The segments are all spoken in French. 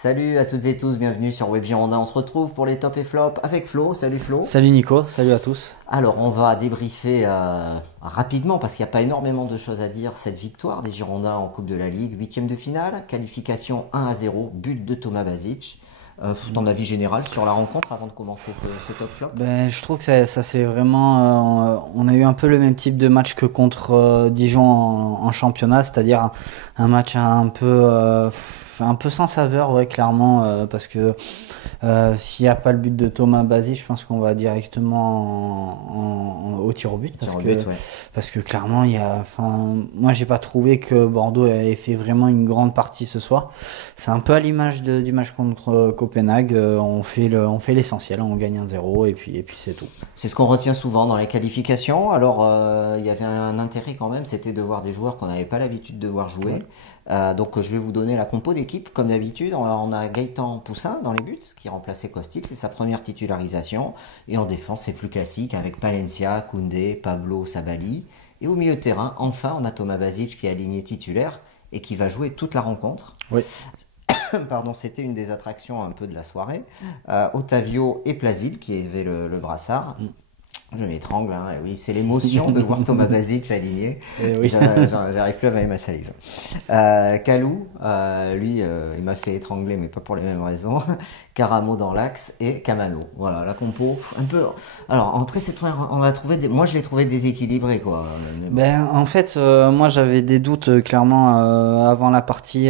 Salut à toutes et tous, bienvenue sur Web Girondin. On se retrouve pour les top et flop avec Flo. Salut Flo. Salut Nico, salut à tous. Alors on va débriefer rapidement parce qu'il n'y a pas énormément de choses à dire. Cette victoire des Girondins en Coupe de la Ligue, huitième de finale, qualification 1-0, but de Thomas Basic. Ton avis général sur la rencontre avant de commencer ce top flop? Je trouve que ça c'est vraiment, on a eu un peu le même type de match que contre Dijon en championnat, c'est-à-dire un match un peu sans saveur, ouais, clairement, parce que s'il n'y a pas le but de Thomas Basic, je pense qu'on va directement au tir au but, parce que clairement, moi j'ai pas trouvé que Bordeaux ait fait vraiment une grande partie ce soir. C'est un peu à l'image du match contre Copenhague, on fait l'essentiel, on gagne 1-0 et puis c'est tout. C'est ce qu'on retient souvent dans les qualifications. Alors il y avait un intérêt quand même, c'était de voir des joueurs qu'on n'avait pas l'habitude de voir jouer. Ouais. Donc je vais vous donner la compo d'équipe comme d'habitude. On a Gaëtan Poussin dans les buts qui remplaçait Costil, c'est sa première titularisation. Et en défense c'est plus classique avec Palencia, Koundé, Pablo, Sabali. Et au milieu de terrain, enfin on a Thomas Basic qui est aligné titulaire et qui va jouer toute la rencontre. Oui. Pardon, c'était une des attractions un peu de la soirée. Otavio et Plasil qui avaient le brassard. Je m'étrangle, hein. Et oui, c'est l'émotion de voir Thomas Basic aligné. Oui. J'arrive plus à avaler ma salive. Kalou, lui, il m'a fait étrangler, mais pas pour les mêmes raisons. Caramo dans l'axe et Camano. Voilà, la compo, un peu. Alors, après, on a trouvé moi, je l'ai trouvé déséquilibré, quoi. En fait, moi, j'avais des doutes, clairement, avant la partie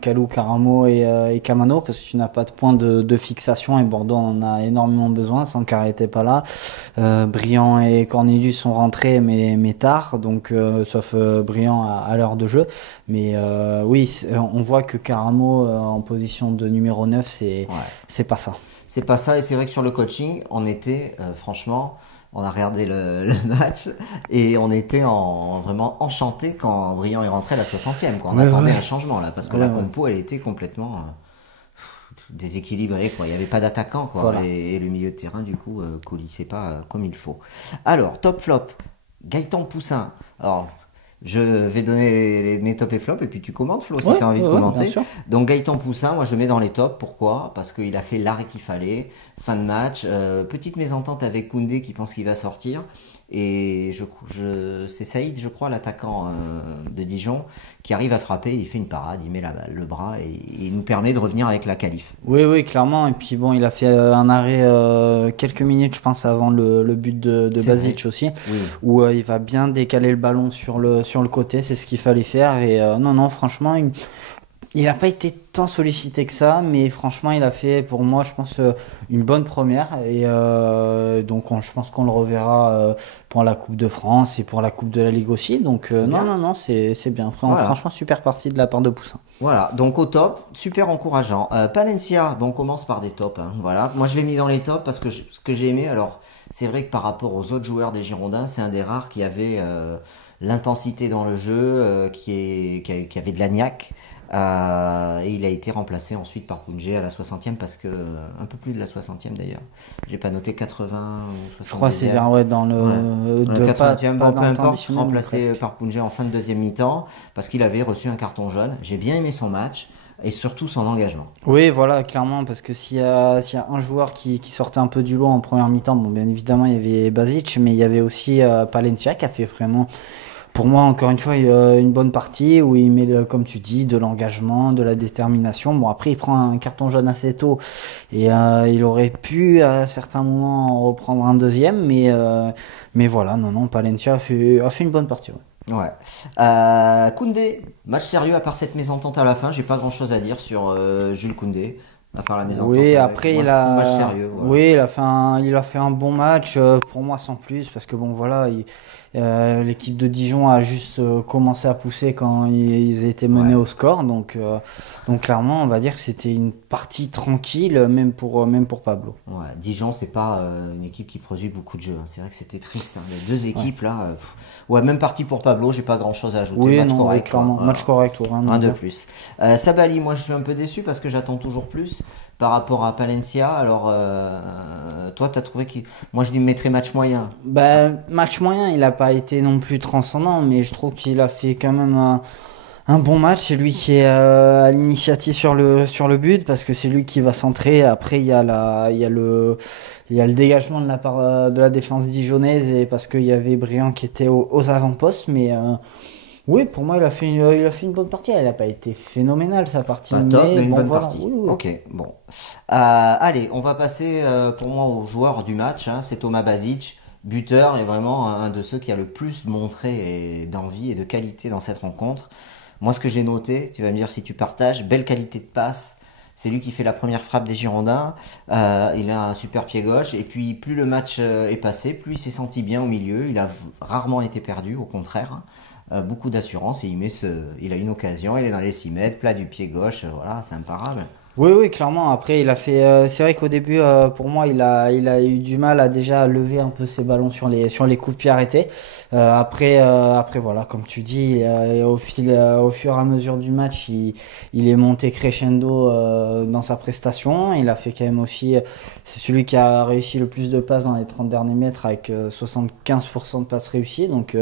Kalou, Caramo et Camano, parce que tu n'as pas de point de fixation et Bordeaux en a énormément besoin. Sankara n'était pas là. Briand et Cornelius sont rentrés mais tard, donc sauf Briand à l'heure de jeu. Mais oui, on voit que Caramo en position de numéro 9, c'est pas ça. C'est pas ça, et c'est vrai que sur le coaching, on était franchement, on a regardé le match et on était vraiment enchanté quand Briand est rentré à la 60e. On attendait un changement là, parce que la compo elle était complètement déséquilibré, quoi. Il n'y avait pas d'attaquant, quoi. Voilà. Et le milieu de terrain du coup coulissait pas comme il faut. Alors top flop, Gaëtan Poussin. Alors je vais donner mes top et flop et puis tu commentes, Flo, si tu as envie de commenter. Donc Gaëtan Poussin, moi je mets dans les tops. Pourquoi? Parce qu'il a fait l'arrêt qu'il fallait. Fin de match, petite mésentente avec Koundé qui pense qu'il va sortir. Et c'est Saïd, je crois, l'attaquant de Dijon, qui arrive à frapper, il fait une parade, il met le bras et il nous permet de revenir avec la qualif. Oui, clairement. Et puis bon, il a fait un arrêt quelques minutes, je pense, avant le but de Basic aussi, oui. Où il va bien décaler le ballon sur le côté, c'est ce qu'il fallait faire. Et non, franchement, il n'a pas été tant sollicité que ça, mais franchement, il a fait, pour moi, je pense, une bonne première. Et donc, je pense qu'on le reverra pour la Coupe de France et pour la Coupe de la Ligue aussi. Donc, non, c'est bien. Voilà. Franchement, super partie de la part de Poussin. Voilà, donc au top, super encourageant. Palencia, on commence par des tops. Hein, voilà. Moi, je l'ai mis dans les tops parce que ce que j'ai aimé, alors, c'est vrai que par rapport aux autres joueurs des Girondins, c'est un des rares qui avait l'intensité dans le jeu, qui avait de la niaque. Et il a été remplacé ensuite par Pounjé à la 60e parce que un peu plus de la 60e d'ailleurs. J'ai pas noté 80 ou 70e. Je crois que c'est dans le 80e, peu importe, remplacé par Pounjé en fin de deuxième mi-temps parce qu'il avait reçu un carton jaune. J'ai bien aimé son match et surtout son engagement. Oui, voilà, clairement, parce que s'il y a un joueur qui sortait un peu du lot en première mi-temps, bon, bien évidemment, il y avait Basic, mais il y avait aussi Palencia qui a fait vraiment, pour moi, encore une fois, une bonne partie où il met, comme tu dis, de l'engagement, de la détermination. Bon, après, il prend un carton jaune assez tôt et il aurait pu, à certains moments, en reprendre un deuxième, mais voilà, non, Palencia a fait une bonne partie. Ouais. Koundé, match sérieux à part cette mésentente à la fin. J'ai pas grand chose à dire sur Jules Koundé. À part la mésentente. Oui, après match sérieux, voilà. Oui, il a fait un bon match, pour moi sans plus, parce que bon voilà, l'équipe de Dijon a juste commencé à pousser quand ils étaient menés au score, donc clairement on va dire que c'était une partie tranquille, même pour Pablo. Ouais, Dijon c'est pas une équipe qui produit beaucoup de jeux, hein. C'est vrai que c'était triste, hein. Les deux équipes là, même partie pour Pablo, j'ai pas grand chose à ajouter. Oui, match correct, clairement, match correct, un de plus. Sabali, moi je suis un peu déçu parce que j'attends toujours plus par rapport à Palencia. Alors toi t'as trouvé moi je lui mettrais match moyen. Match moyen, il a pas été non plus transcendant, mais je trouve qu'il a fait quand même un bon match. C'est lui qui est à l'initiative sur le but parce que c'est lui qui va centrer. Après, il y a le dégagement de la part de la défense dijonnaise et parce qu'il y avait Briand qui était aux avant-postes. Mais oui, pour moi, il a fait une bonne partie. Elle n'a pas été phénoménale sa partie, Pas top, mais une bon, bonne voilà. partie. Oui, oui. Ok, bon. Allez, on va passer pour moi au joueur du match. Hein, c'est Thomas Basic, buteur et vraiment un de ceux qui a le plus montré d'envie et de qualité dans cette rencontre. Moi, ce que j'ai noté, tu vas me dire si tu partages, belle qualité de passe. C'est lui qui fait la première frappe des Girondins. Il a un super pied gauche. Et puis, plus le match est passé, plus il s'est senti bien au milieu. Il a rarement été perdu, au contraire. Beaucoup d'assurance et il a une occasion, il est dans les 6 mètres, plat du pied gauche, voilà, c'est imparable. Oui, oui, clairement. Après, il a fait. C'est vrai qu'au début, pour moi, il a eu du mal à déjà lever un peu ses ballons sur les coups de pied arrêtés. Après, voilà, comme tu dis, au fur et à mesure du match, il est monté crescendo dans sa prestation. Il a fait quand même aussi. C'est celui qui a réussi le plus de passes dans les 30 derniers mètres avec 75% de passes réussies. Donc,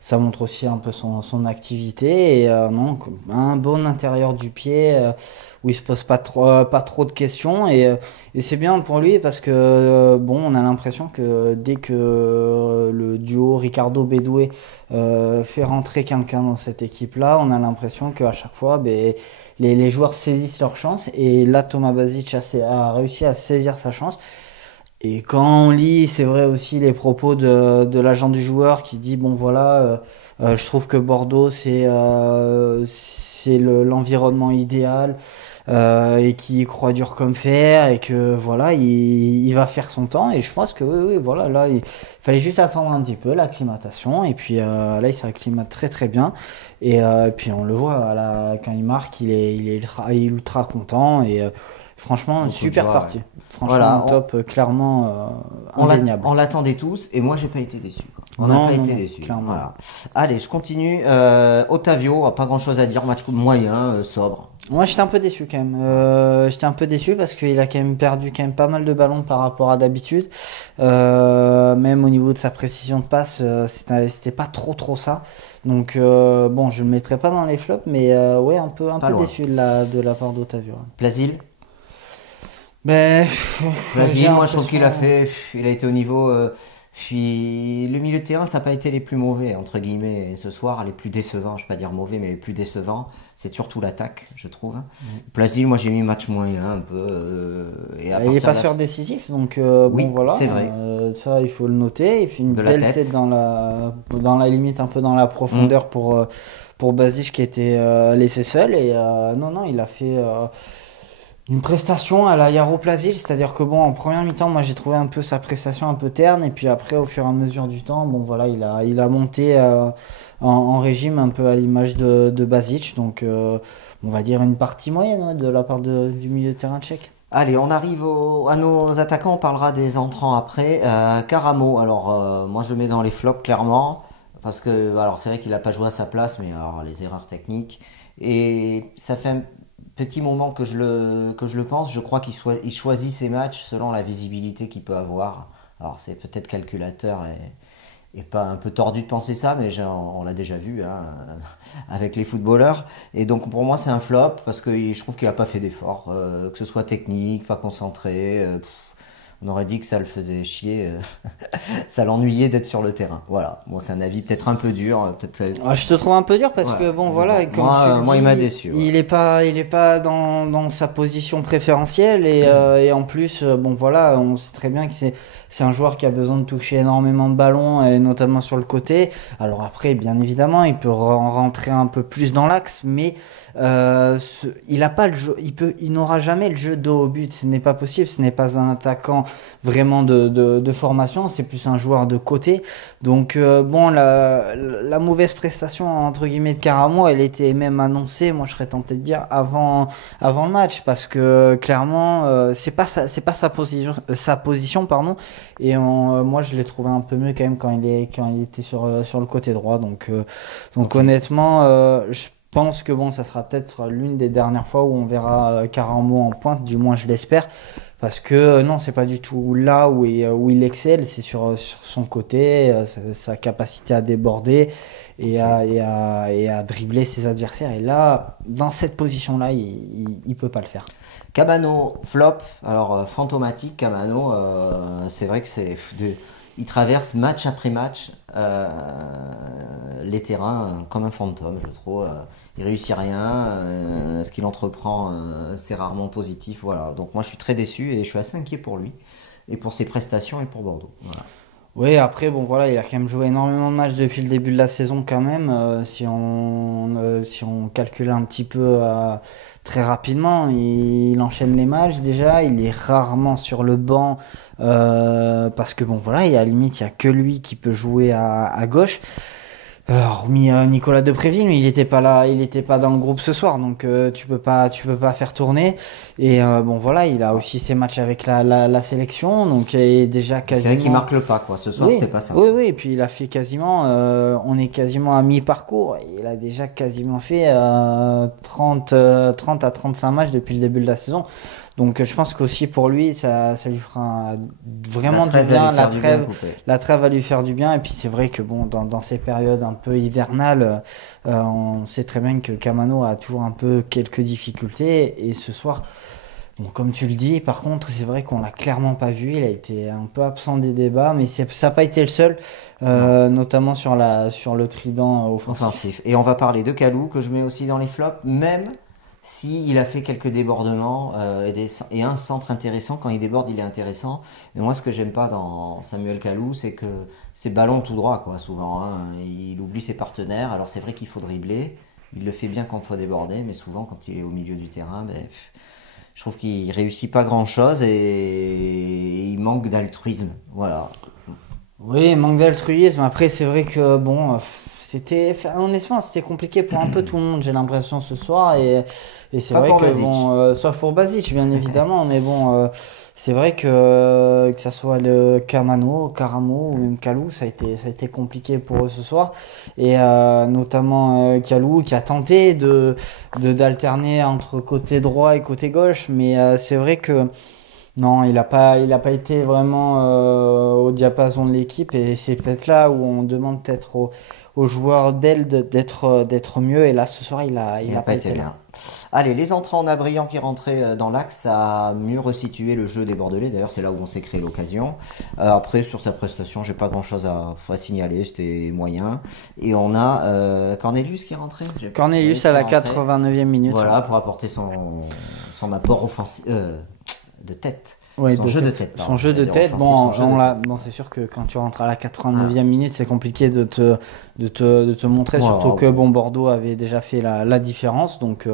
ça montre aussi un peu son activité. Et non, un bon intérieur du pied. Où il se pose pas trop de questions et c'est bien pour lui parce que bon, on a l'impression que dès que le duo Ricardo Bédoué fait rentrer quelqu'un dans cette équipe-là, on a l'impression qu'à chaque fois, les joueurs saisissent leur chance et là Thomas Basic a réussi à saisir sa chance. Et quand on lit, c'est vrai aussi les propos de l'agent du joueur qui dit bon voilà, je trouve que Bordeaux c'est l'environnement idéal et qui croit dur comme fer et que voilà il va faire son temps et je pense que oui voilà là il fallait juste attendre un petit peu l'acclimatation et puis là il s'acclimate très très bien et puis on le voit quand il marque il est ultra content et franchement Beaucoup super joie, partie ouais. franchement Voilà, top clairement indéniable. on l'attendait tous et moi j'ai pas été déçu. On n'a Non, pas non, été non, déçu. clairement. Voilà. Allez, je continue. Otavio, pas grand chose à dire, match moyen, sobre. Moi, j'étais un peu déçu quand même. J'étais un peu déçu parce qu'il a quand même perdu quand même pas mal de ballons par rapport à d'habitude. Même au niveau de sa précision de passe, c'était pas trop ça. Donc bon, je le mettrai pas dans les flops, mais ouais, un peu loin. déçu de la part d'Otavio. Plasil. Ben, Plasil, moi je trouve il a été au niveau. Puis le milieu de terrain, ça n'a pas été les plus mauvais, entre guillemets, ce soir, les plus décevants, je ne vais pas dire mauvais, mais les plus décevants, c'est surtout l'attaque, je trouve. Plasil, moi j'ai mis match moyen un peu. Et à il est partir passeur décisif, donc oui, bon voilà. c'est vrai. Ça, il faut le noter. Il fait une De la belle tête dans la limite, un peu dans la profondeur pour Basic qui était laissé seul. Et non, il a fait une prestation à la Yaro Plasil, c'est-à-dire que bon, en première mi-temps, moi j'ai trouvé un peu sa prestation un peu terne, et puis après, au fur et à mesure du temps, bon voilà, il a monté en régime un peu à l'image de Basic, donc on va dire une partie moyenne de la part du milieu de terrain tchèque. Allez, on arrive à nos attaquants, on parlera des entrants après. Caramo, alors moi je mets dans les flops clairement, parce que alors c'est vrai qu'il n'a pas joué à sa place, mais alors les erreurs techniques, et ça fait un petit moment que je le pense, je crois il choisit ses matchs selon la visibilité qu'il peut avoir. Alors c'est peut-être calculateur et pas un peu tordu de penser ça, mais on l'a déjà vu hein, avec les footballeurs. Et donc pour moi c'est un flop parce que je trouve qu'il n'a pas fait d'effort, que ce soit technique, pas concentré. On aurait dit que ça le faisait chier, ça l'ennuyait d'être sur le terrain. Voilà. Bon, c'est un avis peut-être un peu dur. Je te trouve un peu dur parce que bon, voilà, comme moi, tu il le m'a dis, déçu. Il est pas dans sa position préférentielle et en plus, bon voilà, on sait très bien que c'est un joueur qui a besoin de toucher énormément de ballons et notamment sur le côté. Alors après, bien évidemment, il peut rentrer un peu plus dans l'axe, mais il a pas le jeu, il n'aura jamais le jeu dos au but. Ce n'est pas possible. Ce n'est pas un attaquant vraiment de formation. C'est plus un joueur de côté. Donc bon, la mauvaise prestation entre guillemets de Caramo, elle était même annoncée. Moi, je serais tenté de dire avant le match parce que clairement, c'est pas sa position pardon. Et moi, je l'ai trouvé un peu mieux quand même quand il était sur le côté droit. Donc okay. Honnêtement, pense que bon, ça sera peut-être l'une des dernières fois où on verra Karamo en pointe, du moins je l'espère. Parce que non, c'est pas du tout là où il excelle, c'est sur son côté, sa capacité à déborder et à dribbler ses adversaires. Et là, dans cette position-là, il peut pas le faire. Camano, flop, alors fantomatique, Camano, c'est vrai que il traverse match après match les terrains comme un fantôme, je trouve. Il réussit rien, ce qu'il entreprend, c'est rarement positif, voilà. Donc moi je suis très déçu et je suis assez inquiet pour lui, et pour ses prestations et pour Bordeaux. Voilà. Oui, après, bon, voilà, il a quand même joué énormément de matchs depuis le début de la saison, quand même. Si on calcule un petit peu très rapidement, il enchaîne les matchs déjà. Il est rarement sur le banc parce que, bon, voilà, il y a à la limite, il n'y a que lui qui peut jouer à gauche. Hormis Nicolas Depréville, mais il n'était pas là, il n'était pas dans le groupe ce soir, donc tu peux pas faire tourner. Et bon voilà, il a aussi ses matchs avec la sélection, donc il est déjà quasiment. C'est vrai qu'il marque le pas, quoi. Ce soir, oui, c'était pas ça. Oui, et puis il a fait quasiment, on est quasiment à mi-parcours. Il a déjà quasiment fait 30 à 35 matchs depuis le début de la saison. Donc je pense qu'aussi pour lui, ça lui fera vraiment du bien. La trêve va lui faire du bien. Et puis c'est vrai que bon, dans ces périodes un peu hivernales, on sait très bien que Camano a toujours un peu quelques difficultés. Et ce soir, bon, comme tu le dis, par contre, c'est vrai qu'on l'a clairement pas vu. Il a été un peu absent des débats, mais ça n'a pas été le seul, notamment sur le trident offensif. Et on va parler de Kalou, que je mets aussi dans les flops, même si il a fait quelques débordements et un centre intéressant. Quand il déborde, il est intéressant. Mais moi, ce que j'aime pas dans Samuel Kalou, c'est que c'est ballon tout droit, quoi, souvent. Hein. Il oublie ses partenaires. Alors c'est vrai qu'il faut dribbler. Il le fait bien quand il faut déborder, mais souvent quand il est au milieu du terrain, je trouve qu'il réussit pas grand-chose et il manque d'altruisme. Voilà. Oui, manque d'altruisme. Après, c'est vrai que bon. Honnêtement, c'était compliqué pour un peu tout le monde, j'ai l'impression, ce soir. Et c'est vrai que, bon, sauf pour Basic, bien évidemment, mais bon, c'est vrai que ça soit le Karamo ou même Kalou, ça a été compliqué pour eux ce soir. Et notamment Kalou qui a tenté d'alterner entre côté droit et côté gauche, mais c'est vrai que non, il a pas été vraiment au diapason de l'équipe, et c'est peut-être là où on demande peut-être aux joueurs d'aile d'être mieux, et là ce soir il a pas été bien. Allez, les entrants, on a Briand qui rentrait dans l'axe, ça a mieux resitué le jeu des Bordelais, d'ailleurs c'est là où on s'est créé l'occasion. Après, sur sa prestation, j'ai pas grand chose à signaler, c'était moyen. Et on a Cornelius qui est rentré. Cornelius à la 89e minute. Voilà, pour apporter son apport offensif de tête. Ouais, son jeu de tête. Son jeu de tête, bon, c'est sûr que quand tu rentres à la 89e minute, c'est compliqué de te montrer, voilà, surtout que bon, Bordeaux avait déjà fait la différence. Donc,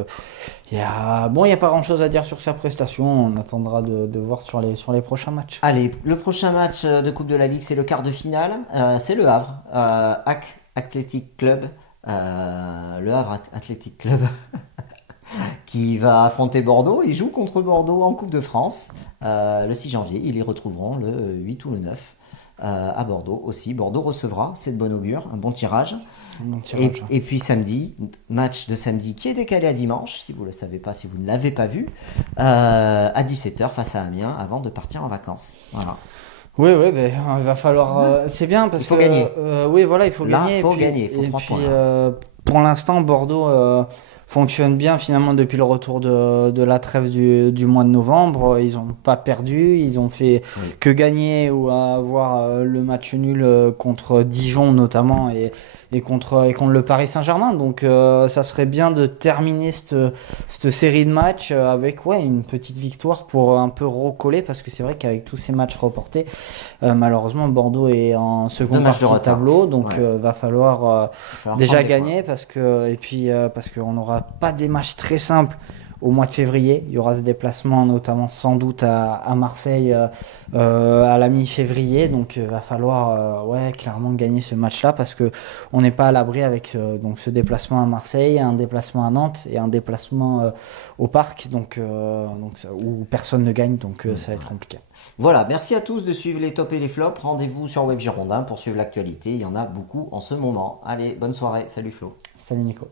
il y a pas grand-chose à dire sur sa prestation. On attendra de voir sur les prochains matchs. Allez, le prochain match de Coupe de la Ligue, c'est le quart de finale. C'est le Havre, Athletic Club. Le Havre Athletic Club. qui va affronter Bordeaux. Ils jouent contre Bordeaux en Coupe de France le 6 janvier. Ils les retrouveront le 8 ou le 9 à Bordeaux aussi. Bordeaux recevra, c'est de bon augure, un bon tirage. Et puis samedi, match de samedi qui est décalé à dimanche, si vous ne le savez pas, si vous ne l'avez pas vu, à 17h face à Amiens avant de partir en vacances. Voilà. Oui, il va falloir. C'est bien parce qu'il faut gagner. Oui, voilà, il faut gagner. Il faut gagner, il faut 3 points. Pour l'instant, Bordeaux fonctionne bien finalement depuis le retour de la trêve du mois de novembre. Ils n'ont pas perdu, ils ont fait que gagner ou avoir le match nul contre Dijon notamment et contre le Paris Saint-Germain. Donc ça serait bien de terminer cette série de matchs avec une petite victoire pour un peu recoller, parce que c'est vrai qu'avec tous ces matchs reportés, malheureusement Bordeaux est en seconde partie de tableau, donc va falloir déjà gagner parce qu'on aura pas des matchs très simples au mois de février. Il y aura ce déplacement notamment sans doute à Marseille à la mi-février, donc va falloir clairement gagner ce match-là, parce que on n'est pas à l'abri avec donc ce déplacement à Marseille, un déplacement à Nantes et un déplacement au Parc, donc où personne ne gagne, donc ça va être compliqué. Voilà, merci à tous de suivre les tops et les flops. Rendez-vous sur Web Girondin pour suivre l'actualité, il y en a beaucoup en ce moment. Allez, bonne soirée, salut Flo. Salut Nico.